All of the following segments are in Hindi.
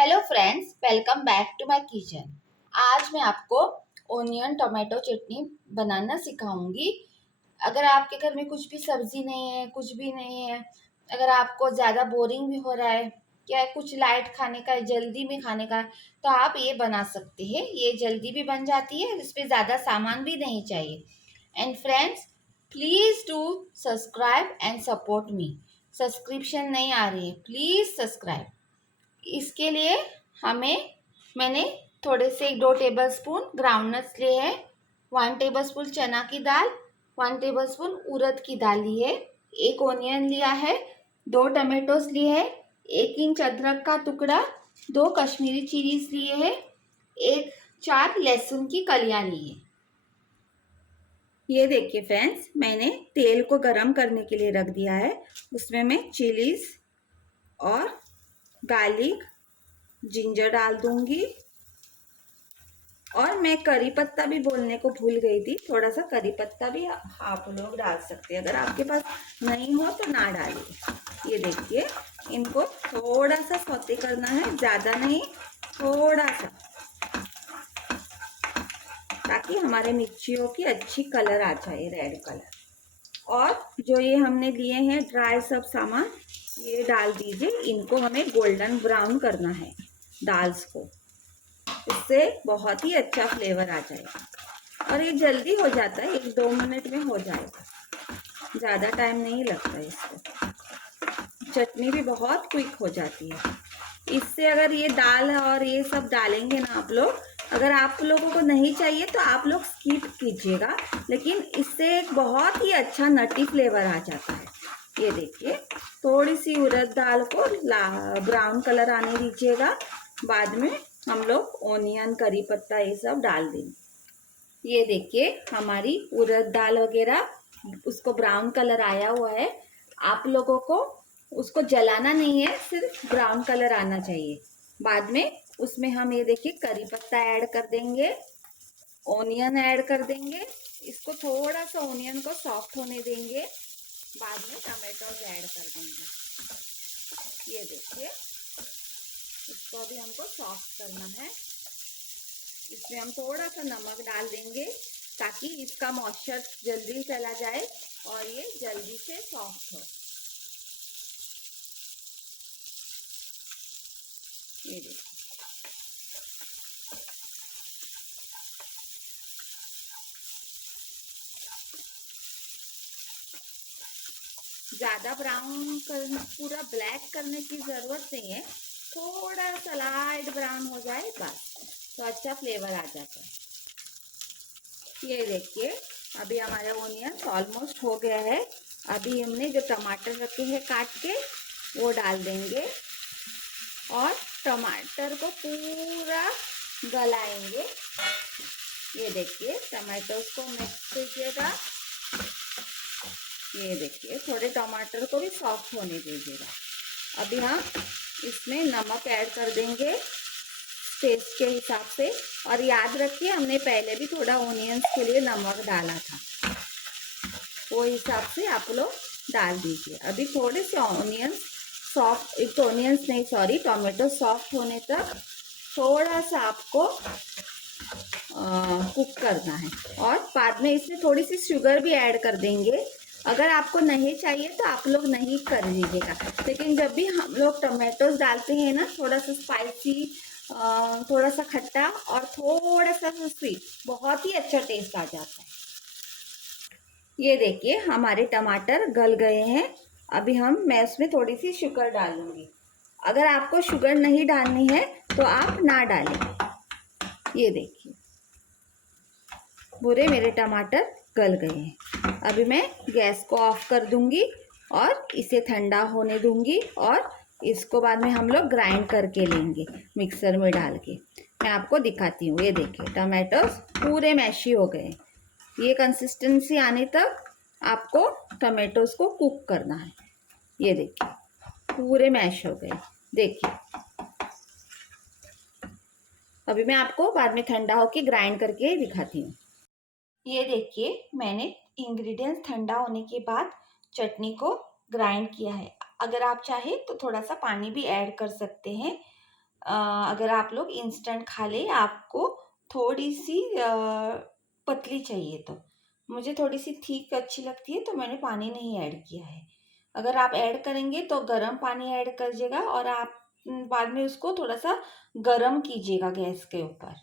Hello friends, welcome back to my kitchen. आज मैं आपको ओनियन टोमेटो चटनी बनाना सिखाऊंगी। अगर आपके घर में कुछ भी सब्जी नहीं है, कुछ भी नहीं है, अगर आपको ज़्यादा बोरिंग भी हो रहा है, क्या कुछ लाइट खाने का है, जल्दी में खाने का है, तो आप ये बना सकते हैं। ये जल्दी भी बन जाती है, इस पर ज़्यादा सामान भी नहीं चाहिए। And friends, please do subscribe and support me. Subscription नहीं आ रही है, प्लीज़ सब्सक्राइब। इसके लिए मैंने थोड़े से 2 टेबलस्पून ग्राउंडनट्स लिए हैं, 1 टेबलस्पून चना की दाल, 1 टेबलस्पून उड़द की दाल ली है, 1 ओनियन लिया है, 2 टमाटोस लिए हैं, 1 इंच अदरक का टुकड़ा, 2 कश्मीरी चिलीज लिए हैं, 4 लहसुन की कलियां ली है। ये देखिए फ्रेंड्स, मैंने तेल को गरम करने के लिए रख दिया है। उसमें मैं चिलीज और गार्लिक, जिंजर डाल दूंगी। और मैं करी पत्ता भी बोलने को भूल गई थी, थोड़ा सा करी पत्ता भी आप लोग डाल सकते हैं। अगर आपके पास नहीं हो तो ना डालिए। ये देखिए, इनको थोड़ा सा सौते करना है, ज़्यादा नहीं, थोड़ा सा, ताकि हमारे मिर्चियों की अच्छी कलर आ जाए, रेड कलर। और जो ये हमने लिए हैं ड्राई सब सामान, ये डाल दीजिए। इनको हमें गोल्डन ब्राउन करना है दाल्स को, इससे बहुत ही अच्छा फ्लेवर आ जाएगा। और ये जल्दी हो जाता है, 1-2 मिनट में हो जाएगा, ज़्यादा टाइम नहीं लगता है इसको। चटनी भी बहुत क्विक हो जाती है इससे। अगर ये दाल और ये सब डालेंगे ना आप लोग, अगर आप लोगों को नहीं चाहिए तो आप लोग स्किप कीजिएगा, लेकिन इससे एक बहुत ही अच्छा नटी फ्लेवर आ जाता है। ये देखिए, थोड़ी सी उड़द दाल को ब्राउन कलर आने दीजिएगा। बाद में हम लोग ओनियन, करी पत्ता ये सब डाल देंगे। ये देखिए, हमारी उड़द दाल वगैरह उसको ब्राउन कलर आया हुआ है। आप लोगों को उसको जलाना नहीं है, सिर्फ ब्राउन कलर आना चाहिए। बाद में उसमें हम ये देखिए करी पत्ता ऐड कर देंगे, ओनियन ऐड कर देंगे। इसको थोड़ा सा ओनियन को सॉफ्ट होने देंगे। बाद में टमाटोज ऐड कर देंगे। ये देखिए, इसको भी हमको सॉफ्ट करना है। इसमें हम थोड़ा सा नमक डाल देंगे, ताकि इसका मॉइस्चर जल्दी चला जाए और ये जल्दी से सॉफ्ट हो। ये देखिए, ज़्यादा ब्राउन करना, पूरा ब्लैक करने की ज़रूरत नहीं है, थोड़ा सा लाइट ब्राउन हो जाए बस, तो अच्छा फ्लेवर आ जाता है। ये देखिए, अभी हमारा ओनियन ऑलमोस्ट हो गया है। अभी हमने जो टमाटर रखे हैं काट के, वो डाल देंगे और टमाटर को पूरा गलाएंगे। ये देखिए, टमाटोस को मिक्स कीजिएगा। ये देखिए, थोड़े टमाटर को भी सॉफ्ट होने दीजिएगा। अभी हम इसमें नमक ऐड कर देंगे टेस्ट के हिसाब से। और याद रखिए, हमने पहले भी थोड़ा ओनियंस के लिए नमक डाला था, वो हिसाब से आप लोग डाल दीजिए। अभी थोड़े से ऑनियंस सॉफ्ट, एक तो ऑनियंस नहीं, सॉरी, टोमेटो सॉफ्ट होने तक थोड़ा सा आपको कुक करना है। और बाद में इसमें थोड़ी सी शुगर भी ऐड कर देंगे। अगर आपको नहीं चाहिए तो आप लोग नहीं कर लीजिएगा, लेकिन जब भी हम लोग टमाटोज डालते हैं ना, थोड़ा सा स्पाइसी, थोड़ा सा खट्टा और थोड़ा सा स्वीट, बहुत ही अच्छा टेस्ट आ जाता है। ये देखिए, हमारे टमाटर गल गए हैं। अभी मैं उसमें थोड़ी सी शुगर डालूंगी। अगर आपको शुगर नहीं डालनी है तो आप ना डालें। ये देखिए, पूरे मेरे टमाटर गल गए हैं। अभी मैं गैस को ऑफ कर दूंगी और इसे ठंडा होने दूंगी, और इसको बाद में हम लोग ग्राइंड करके लेंगे मिक्सर में डाल के। मैं आपको दिखाती हूँ। ये देखिए, टमाटोस पूरे मैशी हो गए। ये कंसिस्टेंसी आने तक आपको टमाटोस को कुक करना है। ये देखिए, पूरे मैश हो गए। देखिए, अभी मैं आपको बाद में ठंडा होके ग्राइंड करके दिखाती हूँ। ये देखिए, मैंने इंग्रेडिएंट्स ठंडा होने के बाद चटनी को ग्राइंड किया है। अगर आप चाहे तो थोड़ा सा पानी भी ऐड कर सकते हैं। अगर आप लोग इंस्टेंट खा ले, आपको थोड़ी सी पतली चाहिए तो। मुझे थोड़ी सी ठीक अच्छी लगती है तो मैंने पानी नहीं ऐड किया है। अगर आप ऐड करेंगे तो गर्म पानी ऐड करिएगा और आप बाद में उसको थोड़ा सा गर्म कीजिएगा गैस के ऊपर।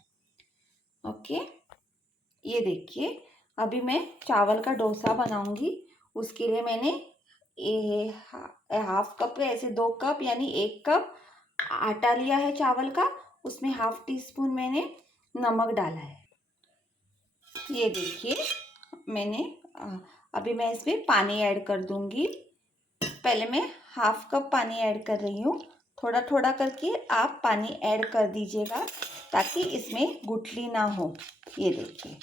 ओके, ये देखिए अभी मैं चावल का डोसा बनाऊंगी। उसके लिए मैंने ये हाफ कप ऐसे 2 कप यानी 1 कप आटा लिया है चावल का। उसमें हाफ टी स्पून मैंने नमक डाला है। ये देखिए मैंने अभी मैं इसमें पानी ऐड कर दूंगी। पहले मैं हाफ कप पानी ऐड कर रही हूँ। थोड़ा थोड़ा करके आप पानी ऐड कर दीजिएगा ताकि इसमें गुठली ना हो। ये देखिए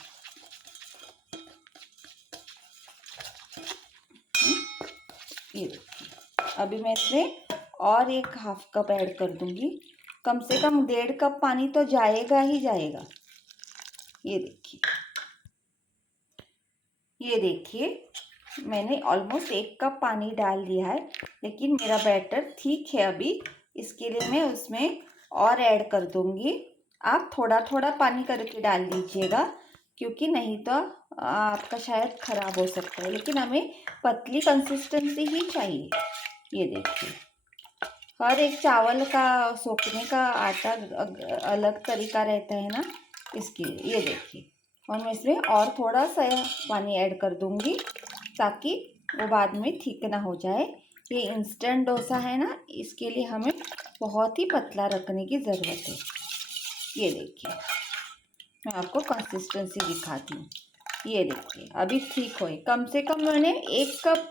ये देखिए अभी मैं इसमें और एक हाफ कप ऐड कर दूंगी। कम से कम 1.5 कप पानी तो जाएगा ही जाएगा। ये देखिए मैंने ऑलमोस्ट 1 कप पानी डाल दिया है, लेकिन मेरा बैटर ठीक है अभी। इसके लिए मैं उसमें और ऐड कर दूंगी। आप थोड़ा थोड़ा पानी करके डाल दीजिएगा क्योंकि नहीं तो आपका शायद ख़राब हो सकता है, लेकिन हमें पतली कंसिस्टेंसी ही चाहिए। ये देखिए हर एक चावल का सोखने का आटा अलग तरीका रहता है ना, इसके लिए। ये देखिए और मैं इसमें और थोड़ा सा पानी ऐड कर दूंगी ताकि वो बाद में ठीक ना हो जाए। ये इंस्टेंट डोसा है ना, इसके लिए हमें बहुत ही पतला रखने की ज़रूरत है। ये देखिए मैं आपको कंसिस्टेंसी दिखाती हूँ। ये देखिए अभी ठीक हो। कम से कम मैंने 1 कप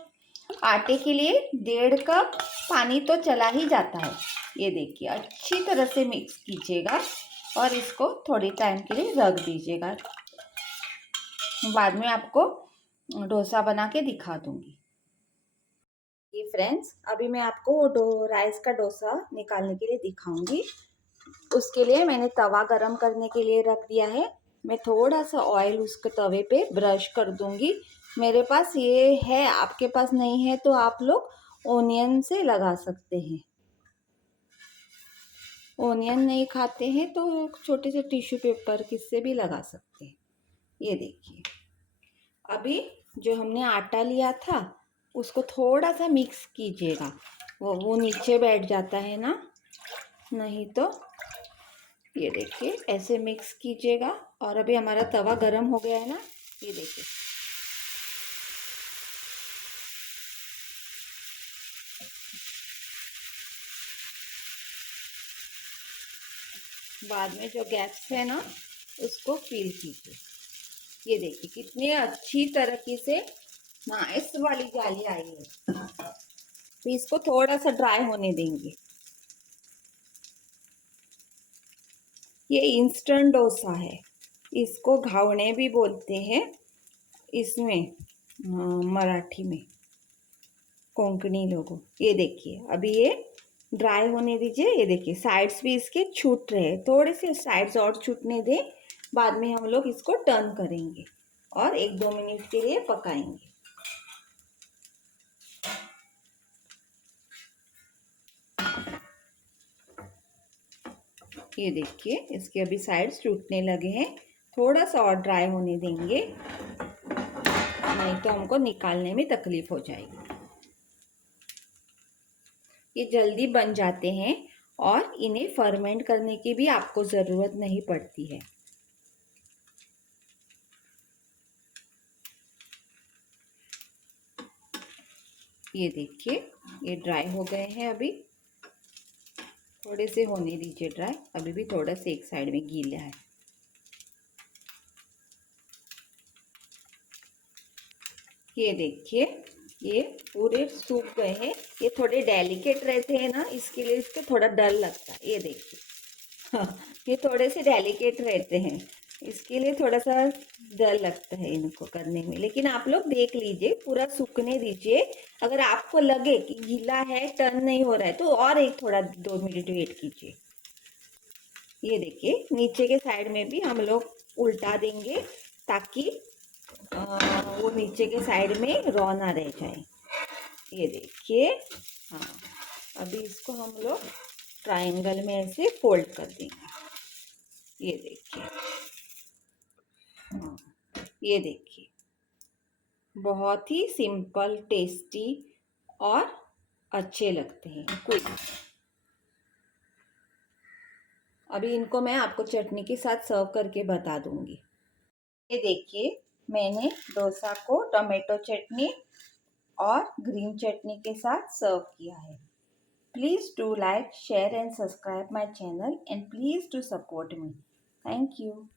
आटे के लिए 1.5 कप पानी तो चला ही जाता है। ये देखिए अच्छी तरह से मिक्स कीजिएगा और इसको थोड़ी टाइम के लिए रख दीजिएगा। बाद में आपको डोसा बना के दिखा दूंगी। ये फ्रेंड्स अभी मैं आपको राइस का डोसा निकालने के लिए दिखाऊंगी। उसके लिए मैंने तवा गरम करने के लिए रख दिया है। मैं थोड़ा सा ऑयल उसके तवे पे ब्रश कर दूंगी। मेरे पास ये है, आपके पास नहीं है तो आप लोग ओनियन से लगा सकते हैं। ओनियन नहीं खाते हैं तो छोटे से टिश्यू पेपर किससे भी लगा सकते हैं। ये देखिए अभी जो हमने आटा लिया था उसको थोड़ा सा मिक्स कीजिएगा। वो नीचे बैठ जाता है ना, नहीं तो ये देखिए ऐसे मिक्स कीजिएगा। और अभी हमारा तवा गरम हो गया है ना, ये देखिए बाद में जो गैप्स है ना उसको फिल कीजिए। ये देखिए कितनी अच्छी तरीके से नाइस वाली जाली आई है। तो इसको थोड़ा सा ड्राई होने देंगे। ये इंस्टेंट डोसा है, इसको घावणे भी बोलते हैं इसमें मराठी में, कोंकणी लोगों। ये देखिए अभी ये ड्राई होने दीजिए। ये देखिए साइड्स भी इसके छूट रहे हैं, थोड़े से साइड्स और छूटने दें। बाद में हम लोग इसको टर्न करेंगे और 1-2 मिनट के लिए पकाएंगे। ये देखिए इसके अभी साइड्स टूटने लगे हैं। थोड़ा सा और ड्राई होने देंगे, नहीं तो हमको निकालने में तकलीफ हो जाएगी। ये जल्दी बन जाते हैं और इन्हें फर्मेंट करने की भी आपको ज़रूरत नहीं पड़ती है। ये देखिए ये ड्राई हो गए हैं। अभी थोड़े से होने दीजिए ड्राई, अभी भी थोड़ा सा एक साइड में गीला है। ये देखिए ये पूरे सूख गए हैं। ये थोड़े डेलिकेट रहते हैं ना, इसके लिए इसको थोड़ा डर लगता है। ये देखिए हाँ, ये थोड़े से डेलिकेट रहते हैं, इसके लिए थोड़ा सा डर लगता है इनको करने में। लेकिन आप लोग देख लीजिए, पूरा सूखने दीजिए। अगर आपको लगे कि गीला है, टर्न नहीं हो रहा है, तो और एक थोड़ा 2 मिनट वेट कीजिए। ये देखिए नीचे के साइड में भी हम लोग उल्टा देंगे ताकि वो नीचे के साइड में रॉ ना रह जाए। ये देखिए हाँ, अभी इसको हम लोग ट्रायंगल में ऐसे फोल्ड कर देंगे। ये देखिए, हाँ, ये देखिए, बहुत ही सिंपल, टेस्टी और अच्छे लगते हैं क्विक। अभी इनको मैं आपको चटनी के साथ सर्व करके बता दूंगी। ये देखिए, मैंने डोसा को टोमेटो चटनी और ग्रीन चटनी के साथ सर्व किया है। Please do like, share and subscribe my channel and please do support me. Thank you.